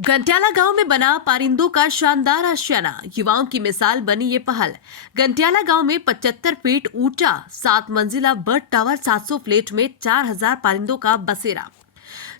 घंटियाला गांव में बना परिंदों का शानदार आशियाना। युवाओं की मिसाल बनी ये पहल। घंटियाला गांव में 75 फीट ऊंचा 7 मंजिला बर्ड टावर, 700 फ्लैट में 4000 परिंदों का बसेरा।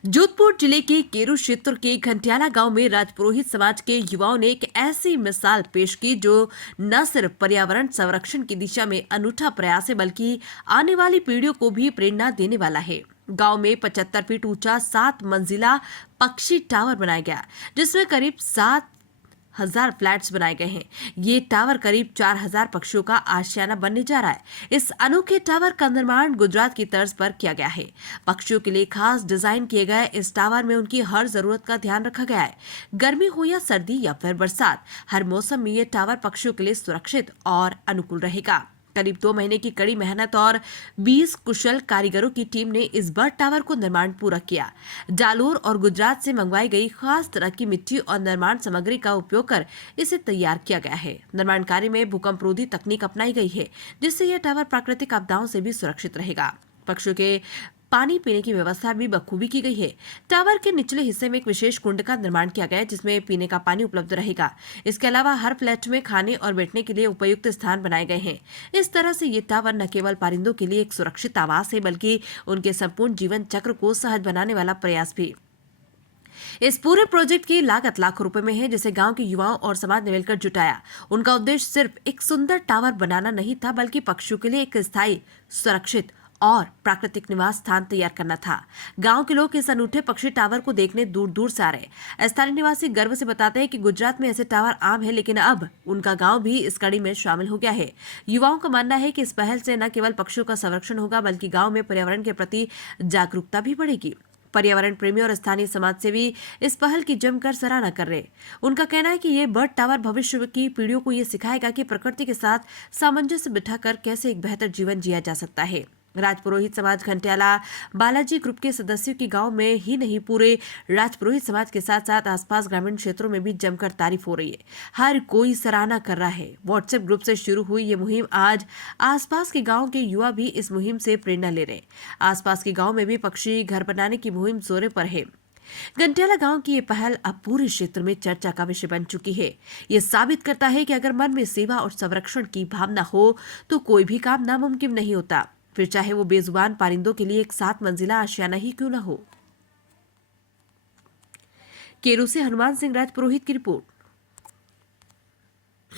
जोधपुर जिले के केरू क्षेत्र के घंटियाला गांव में राजपुरोहित समाज के युवाओं ने एक ऐसी मिसाल पेश की जो न सिर्फ पर्यावरण संरक्षण की दिशा में अनूठा प्रयास है, बल्कि आने वाली पीढ़ियों को भी प्रेरणा देने वाला है। गांव में 75 फीट ऊंचा 7 मंजिला पक्षी टावर बनाया गया, जिसमें करीब 7,000 फ्लैट्स बनाए गए हैं। ये टावर करीब 4,000 पक्षियों का आशियाना बनने जा रहा है। इस अनोखे टावर का निर्माण गुजरात की तर्ज पर किया गया है। पक्षियों के लिए खास डिजाइन किए गए इस टावर में उनकी हर जरूरत का ध्यान रखा गया है। गर्मी हो या सर्दी या फिर बरसात, हर मौसम में ये टावर पक्षियों के लिए सुरक्षित और अनुकूल रहेगा। करीब 2 महीने की कड़ी मेहनत और 20 कुशल कारीगरों की टीम ने इस बर्ड टावर को निर्माण पूरा किया। जालोर और गुजरात से मंगवाई गई खास तरह की मिट्टी और निर्माण सामग्री का उपयोग कर इसे तैयार किया गया है। निर्माण कार्य में भूकंपरोधी तकनीक अपनाई गई है, जिससे यह टावर प्राकृतिक आपदाओं से भी सुरक्षित रहेगा। पक्षियों के पानी पीने की व्यवस्था भी बखूबी की गई है। टावर के निचले हिस्से में एक विशेष कुंड का निर्माण किया गया है, जिसमें पीने का पानी उपलब्ध रहेगा। इसके अलावा हर फ्लैट में खाने और बैठने के लिए उपयुक्त स्थान बनाए गए हैं। इस तरह से ये टावर न केवल परिंदों के लिए एक सुरक्षित आवास है, बल्कि उनके संपूर्ण जीवन चक्र को सहज बनाने वाला प्रयास भी। इस पूरे प्रोजेक्ट की लागत लाखों रुपए में है, जिसे गांव के युवाओं और समाज ने मिलकर जुटाया। उनका उद्देश्य सिर्फ एक सुंदर टावर बनाना नहीं था, बल्कि पक्षियों के लिए एक स्थायी, सुरक्षित और प्राकृतिक निवास स्थान तैयार करना था। गांव के लोग इस अनूठे पक्षी टावर को देखने दूर दूर से आ रहे हैं। स्थानीय निवासी गर्व से बताते हैं कि गुजरात में ऐसे टावर आम है, लेकिन अब उनका गांव भी इस कड़ी में शामिल हो गया है। युवाओं का मानना है कि इस पहल से न केवल पक्षियों का संरक्षण होगा, बल्कि गांव में पर्यावरण के प्रति जागरूकता भी बढ़ेगी। पर्यावरण प्रेमी और स्थानीय समाज सेवी इस पहल की जमकर सराहना कर रहे। उनका कहना है कि ये बर्ड टावर भविष्य की पीढ़ियों को ये सिखाएगा कि प्रकृति के साथ सामंजस्य बिठाकर कैसे एक बेहतर जीवन जिया जा सकता है। राजपुरोहित समाज घंटियाला बालाजी ग्रुप के सदस्यों की गांव में ही नहीं, पूरे राजपुरोहित समाज के साथ साथ आसपास ग्रामीण क्षेत्रों में भी जमकर तारीफ हो रही है। हर कोई सराहना कर रहा है। व्हाट्सएप ग्रुप से शुरू हुई ये मुहिम आज आसपास के गांव के युवा भी इस मुहिम से प्रेरणा ले रहे हैं। आसपास के गांव में भी पक्षी घर बनाने की मुहिम जोरों पर है। घंटियाला गांव की ये पहल अब पूरे क्षेत्र में चर्चा का विषय बन चुकी है। ये साबित करता है कि अगर मन में सेवा और संरक्षण की भावना हो तो कोई भी काम नामुमकिन नहीं होता, फिर चाहे वो बेजुबान परिंदों के लिए एक 7 मंजिला आशियाना ही क्यों न हो। केरू से हनुमान सिंह राजपुरोहित की रिपोर्ट।